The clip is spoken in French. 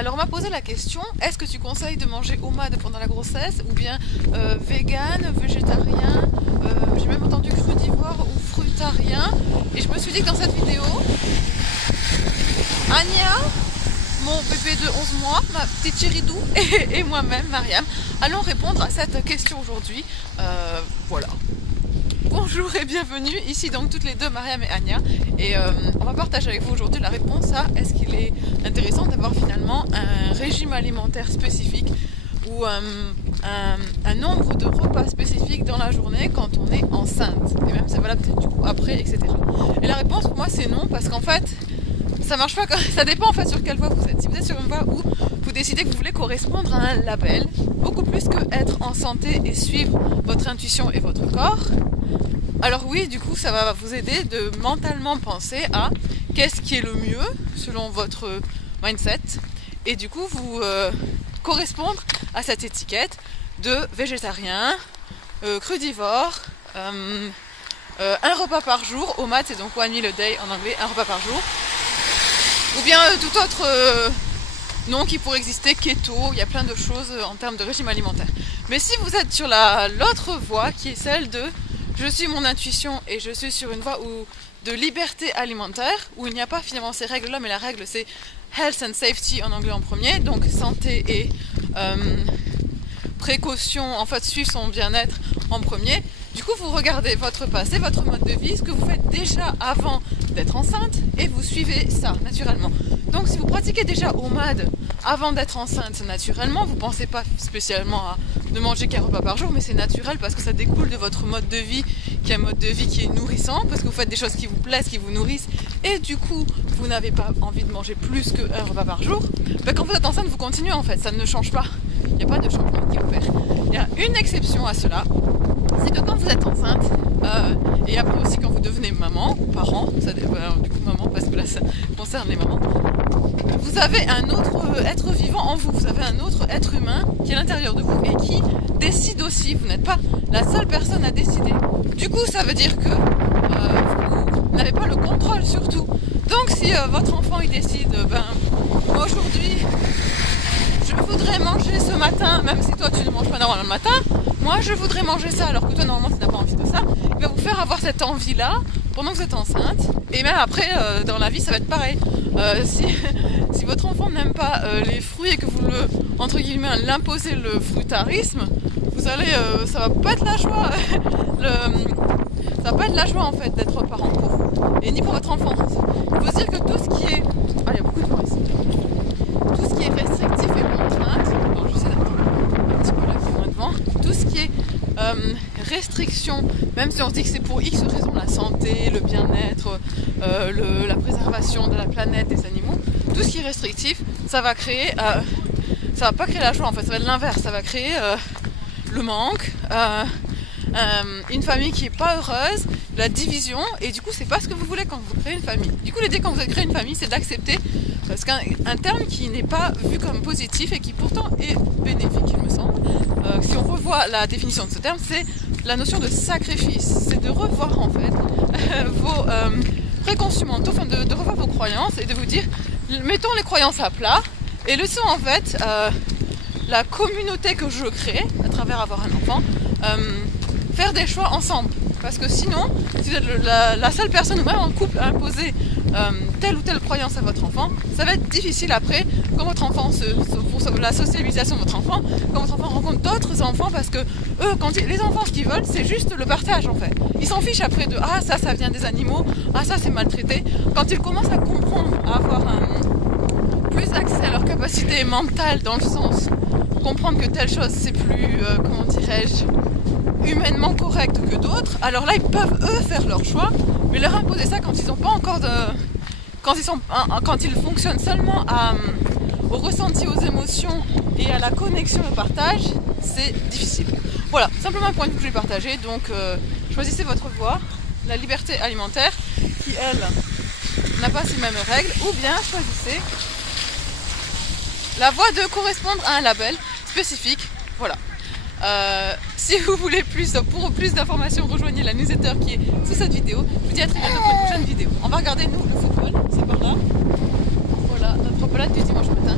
Alors on m'a posé la question, est-ce que tu conseilles de manger OMAD pendant la grossesse ou bien vegan, végétarien, j'ai même entendu crudivore ou fruitarien. Et je me suis dit que dans cette vidéo, Anya, mon bébé de 11 mois, ma petite chéridou et moi-même, Mariam, allons répondre à cette question aujourd'hui. Voilà. Bonjour et bienvenue, ici donc toutes les deux, Mariam et Anya, et on va partager avec vous aujourd'hui la réponse à est-ce qu'il est intéressant d'avoir finalement un régime alimentaire spécifique ou un nombre de repas spécifiques dans la journée quand on est enceinte, et même c'est valable du coup après, etc. Et la réponse pour moi c'est non, parce qu'en fait ça marche pas, ça dépend en fait sur quelle voie vous êtes. Si vous êtes sur une voie où vous décidez que vous voulez correspondre à un label, beaucoup plus que être en santé et suivre votre intuition et votre corps, alors oui, du coup, ça va vous aider de mentalement penser à qu'est-ce qui est le mieux selon votre mindset, et du coup vous correspondre à cette étiquette de végétarien, crudivore, un repas par jour, OMAD c'est donc one meal a day en anglais, un repas par jour, ou bien tout autre nom qui pourrait exister, keto, il y a plein de choses en termes de régime alimentaire. Mais si vous êtes sur l'autre voie qui est celle de je suis mon intuition et je suis sur une voie de liberté alimentaire, où il n'y a pas finalement ces règles-là, mais la règle c'est health and safety en anglais en premier, donc santé et précaution, en fait suivre son bien-être en premier. Du coup vous regardez votre passé, votre mode de vie, ce que vous faites déjà avant d'être enceinte, et vous suivez ça naturellement. Donc si vous pratiquez déjà OMAD avant d'être enceinte naturellement, vous ne pensez pas spécialement à ne manger qu'un repas par jour, mais c'est naturel parce que ça découle de votre mode de vie, qui est un mode de vie qui est nourrissant, parce que vous faites des choses qui vous plaisent, qui vous nourrissent, et du coup vous n'avez pas envie de manger plus qu'un repas par jour. Ben, quand vous êtes enceinte, vous continuez en fait, ça ne change pas, il n'y a pas de changement qui opère. Il y a une exception à cela, c'est que quand vous êtes enceinte, et après aussi quand vous devenez maman ou parent, ça, du coup maman parce que là ça concerne les mamans, vous avez un autre être vivant en vous, vous avez un autre être humain qui est à l'intérieur de vous et qui décide aussi, vous n'êtes pas la seule personne à décider. Du coup ça veut dire que vous n'avez pas le contrôle sur tout. Donc si votre enfant il décide, moi aujourd'hui je voudrais manger ce matin, même si toi tu ne manges pas normalement le matin, moi je voudrais manger ça alors que toi normalement tu n'as pas envie de ça, il va vous faire avoir cette envie là pendant que vous êtes enceinte, et même après dans la vie ça va être pareil. Si votre enfant n'aime pas les fruits et que vous entre guillemets l'imposez le fruitarisme, vous allez, ça va pas être la joie, ça va pas être la joie en fait d'être parent pour vous, et ni pour votre enfant. Il faut se dire que tout ce qui est, il y a beaucoup de gens ici, tout ce qui est restrictif et contrainte, donc je sais un petit peu là moins devant, tout ce qui est restriction, même si on se dit que c'est pour X raisons, la santé, le bien-être, la préservation de la planète, des animaux, tout ce qui est restrictif, ça va créer, ça va pas créer la joie en fait, ça va être l'inverse, ça va créer le manque, une famille qui est pas heureuse, la division, et du coup c'est pas ce que vous voulez quand vous créez une famille. Du coup l'idée quand vous créez une famille, c'est d'accepter, parce qu'un terme qui n'est pas vu comme positif et qui pourtant est bénéfique il me semble, si on revoit la définition de ce terme, c'est la notion de sacrifice, c'est de revoir en fait vos préconçus mentaux, enfin de revoir vos croyances et de vous dire mettons les croyances à plat et laissons en fait la communauté que je crée à travers avoir un enfant faire des choix ensemble, parce que sinon si vous êtes la seule personne ou même en couple à imposer telle ou telle croyance à votre enfant, ça va être difficile après quand votre enfant pour la socialisation de votre enfant, quand votre enfant rencontre d'autres enfants, parce que eux les enfants ce qu'ils veulent c'est juste le partage en fait, ils s'en fichent après de ça vient des animaux, ça c'est maltraité. Quand ils commencent à comprendre, à avoir plus accès à leur capacité mentale, dans le sens comprendre que telle chose c'est plus comment dirais-je humainement correct que d'autres, alors là ils peuvent eux faire leur choix, mais leur imposer ça quand ils n'ont pas encore de, quand ils fonctionnent seulement au ressenti, aux émotions et à la connexion au partage, c'est difficile. Voilà, simplement un point de vue que je vais partager. Donc choisissez votre voie, la liberté alimentaire qui elle n'a pas ces mêmes règles, ou bien choisissez la voie de correspondre à un label spécifique. Voilà. Si vous voulez pour plus d'informations, rejoignez la newsletter qui est sous cette vidéo. Je vous dis à très bientôt pour une prochaine vidéo. On va regarder nous le football, c'est par là. Voilà, notre balade du dimanche matin.